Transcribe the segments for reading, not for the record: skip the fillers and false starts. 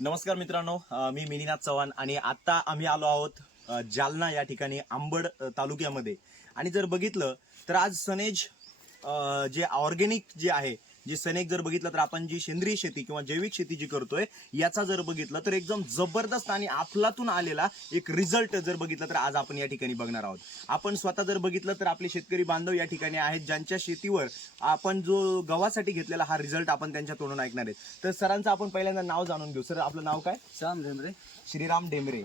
नमस्कार मित्रांनो, मी मिनीनाथ चव्हाण आणि आता आम्ही आलो आहोत जालना या ठिकाणी अंबड तालुक्यामध्ये. आणि जर बघितलं तर आज सनेज जे ऑर्गेनिक जे आहे, जे सनेज जर बघितलं तर आपण जी सेंद्रिय शेती किंवा जैविक शेती जी करतोय याचा जर बघितलं तर एकदम जबरदस्त आणि अफलातून आलेला एक रिझल्ट जर बघितलं तर आज आपण या ठिकाणी बघणार आहोत. आपण स्वतः जर बघितलं तर आपले शेतकरी बांधव या ठिकाणी आहेत, ज्यांच्या शेतीवर आपण जो गव्हासाठी घेतलेला हा रिझल्ट आपण त्यांच्या तोंडून ऐकणार आहेत. तर सरांचं आपण पहिल्यांदा नाव जाणून घेऊ. सर, आपलं नाव काय? Shyam Dembare. Shriram Dembare.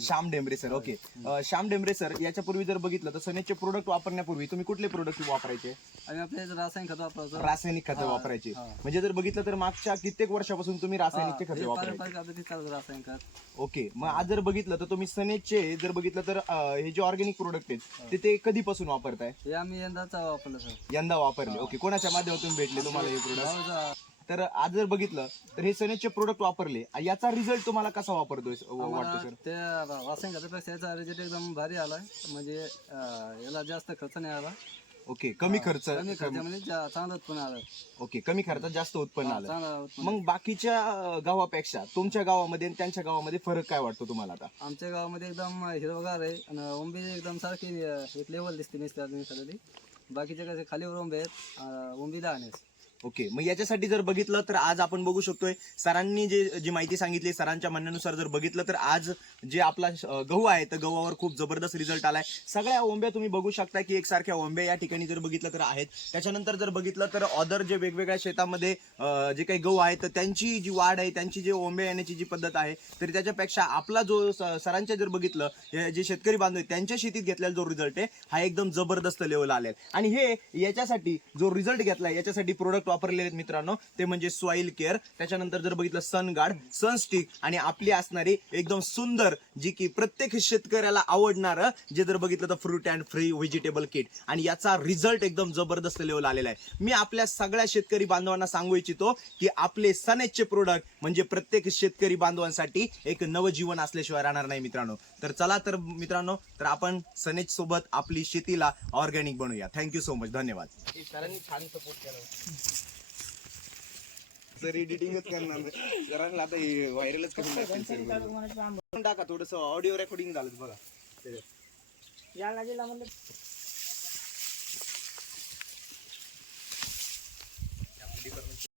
Shyam Dembare sir. Okay. Shyam Dembare sir, याच्यापूर्वी जर बघितलं तर सनेजचे प्रोडक्ट वापरण्यापूर्वी तुम्ही कुठले प्रोडक्ट वापरायचे? आम्ही आपले रासायनिक खत वापरतो. रासायनिक खतं वापरायचे. म्हणजे जर बघितलं तर मागच्या कित्येक वर्षापासून तुम्ही रासायनिक खते वापरायचे. पारंपरिक आपलं रासायनिक खत. ओके. मग आज जर बघितलं तर तुम्ही सनेजचे जर बघितलं तर हे जे ऑर्गॅनिक प्रोडक्ट आहेत ते कधीपासून वापरताय? हे आम्ही यंदाच वापरलं सर. यंदा वापरले. ओके. कोणाच्या माध्यमातून भेटले तुम्हाला हे प्रोडक्ट? तर आज जर बघितलं तर हे सनेजचे प्रोडक्ट वापरले, याचा रिझल्ट तुम्हाला कसा वाटतो सर? ते रासायनिक खतापेक्षा याचा रिझल्ट एकदम भारी आलाय. म्हणजे याला जास्त खर्च नाही आला. ओके. कमी खर्च. कमी खर्चामध्ये चांगलं उत्पन्न आलं. ओके. कमी खर्चात जास्त उत्पन्न आलं. चांगलं उत्पन्न. मग बाकीच्या गावापेक्षा तुमच्या गावामध्ये आणि त्यांच्या गावामध्ये फरक काय वाटतो तुम्हाला आता? आमच्या गावामध्ये एकदम हिरवगार आहे आणि ओंबी एकदम सारखी एक लेवल दिसते नुसती. बाकीचे कसे खालीवर ओंबे आहेत, ओंबी लहान आहेत. ओके. मग याच्यासाठी जर बघितलं तर आज आपण बघू शकतोय सरांनी जी माहिती सांगितली, सरांच्या म्हणण्यानुसार जर बघितलं तर आज जे आपला गहू आहे तर गव्हावर खूप जबरदस्त रिझल्ट आलाय. सगळ्या ओंब्या तुम्ही बघू शकता की एकसारख्या ओंब्या या ठिकाणी जर बघितलं तर आहेत. त्याच्यानंतर जर बघितलं तर अदर जे वेगवेगळ्या शेतामध्ये जे काही गहू आहेत तर त्यांची जी वाढ आहे, त्यांची जी ओंब्या येण्याची जी पद्धत आहे, तर त्याच्यापेक्षा आपला जो सरांच्या जर बघितलं जे शेतकरी बांधव आहेत त्यांच्या शेतीत घेतलेला जो रिझल्ट आहे हा एकदम जबरदस्त लेवल आलेला. आणि हे याच्यासाठी जो रिझल्ट घेतलाय याच्यासाठी प्रोडक्ट वापरलेले आहेत मित्रांनो, ते म्हणजे सॉइल केअर, त्याच्यानंतर जर बघितलं सनगार्ड, सनस्टिक आणि आपली असणारी एकदम सुंदर जी की प्रत्येक शेतकऱ्याला आवडणार जे जर बघितलं तर fruit and free vegetable kit. आणि याचा रिझल्ट एकदम जबरदस्त लेवल आलेला आहे. मी आपल्या सगळ्या शेतकरी बांधवांना सांगू इच्छितो की आपले सनेजचे प्रोडक्ट म्हणजे प्रत्येक शेतकरी बांधवांसाठी एक नवजीवन असल्याशिवाय राहणार नाही मित्रांनो. तर चला तर मित्रांनो, तर आपण सनेज सोबत आपली शेतीला ऑर्गॅनिक बनवूया. Thank you so much. धन्यवाद. सरांनी छान सपोर्ट केला. सर एडिटिंगच करणार नाही सरांना, आता व्हायरलच करून टाका. थोडस ऑडिओ रेकॉर्डिंग झालं बघा.